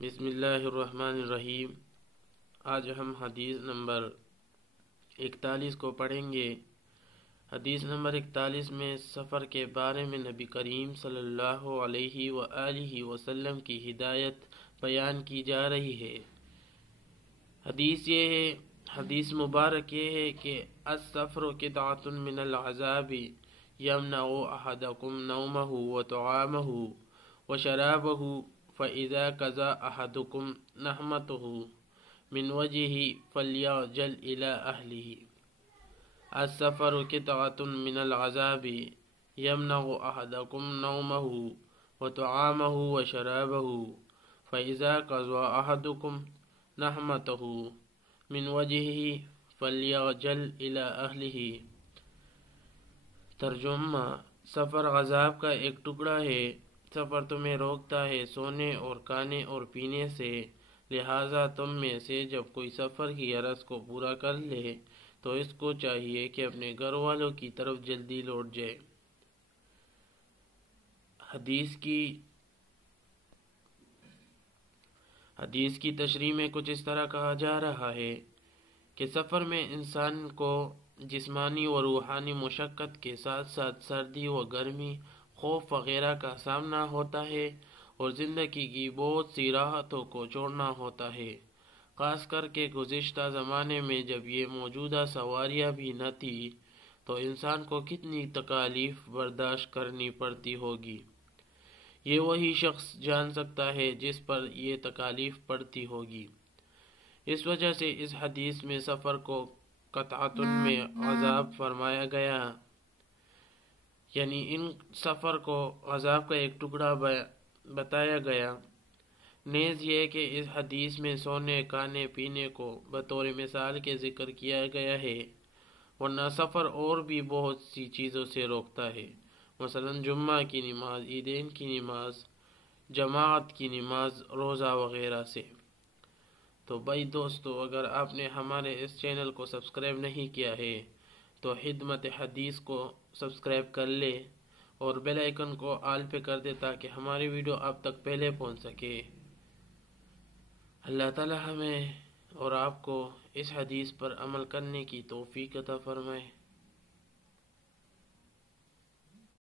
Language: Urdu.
بسم اللہ الرحمن الرحیم۔ آج ہم حدیث نمبر 41 کو پڑھیں گے۔ حدیث نمبر 41 میں سفر کے بارے میں نبی کریم صلی اللہ علیہ وآلہ وسلم کی ہدایت بیان کی جا رہی ہے۔ حدیث مبارک یہ ہے کہ السفر قطعۃ من العذاب یمنع احدکم نومہ وطعامہ وشرابہ فإذا قضى أحدكم نهمته من وجهه فليعجل إلى أهله السفر قطعة من العذاب يمنع أحدكم نومه وطعامه وشرابه فإذا قضى أحدكم نهمته من وجهه فليعجل إلى أهله۔ ترجمہ: سفر عذاب کا ایک ٹکڑا ہے۔ سفر تمہیں روکتا ہے سونے اور کھانے اور پینے سے، لہٰذا تم میں سے جب کوئی سفر کی غرض کو پورا کر لے تو اس کو چاہیے کہ اپنے گھر والوں کی طرف جلدی لوٹ جائے۔ حدیث کی تشریح میں کچھ اس طرح کہا جا رہا ہے کہ سفر میں انسان کو جسمانی و روحانی مشقت کے ساتھ ساتھ سردی و گرمی، خوف وغیرہ کا سامنا ہوتا ہے اور زندگی کی بہت سی راحتوں کو چھوڑنا ہوتا ہے، خاص کر کے گزشتہ زمانے میں جب یہ موجودہ سواریاں بھی نہ تھی تو انسان کو کتنی تکالیف برداشت کرنی پڑتی ہوگی۔ یہ وہی شخص جان سکتا ہے جس پر یہ تکالیف پڑتی ہوگی۔ اس وجہ سے اس حدیث میں سفر کو قطعۃ میں عذاب فرمایا گیا، یعنی ان سفر کو عذاب کا ایک ٹکڑا بتایا گیا۔ نیز یہ کہ اس حدیث میں سونے کھانے پینے کو بطور مثال کے ذکر کیا گیا ہے، ورنہ سفر اور بھی بہت سی چیزوں سے روکتا ہے، مثلا جمعہ کی نماز، عیدین کی نماز، جماعت کی نماز، روزہ وغیرہ سے۔ تو بھائی دوستو، اگر آپ نے ہمارے اس چینل کو سبسکرائب نہیں کیا ہے تو خدمت حدیث کو سبسکرائب کر لے اور بیل آئیکن کو آل پہ کر دے تاکہ ہماری ویڈیو آپ تک پہلے پہنچ سکے۔ اللہ تعالی ہمیں اور آپ کو اس حدیث پر عمل کرنے کی توفیق عطا فرمائے۔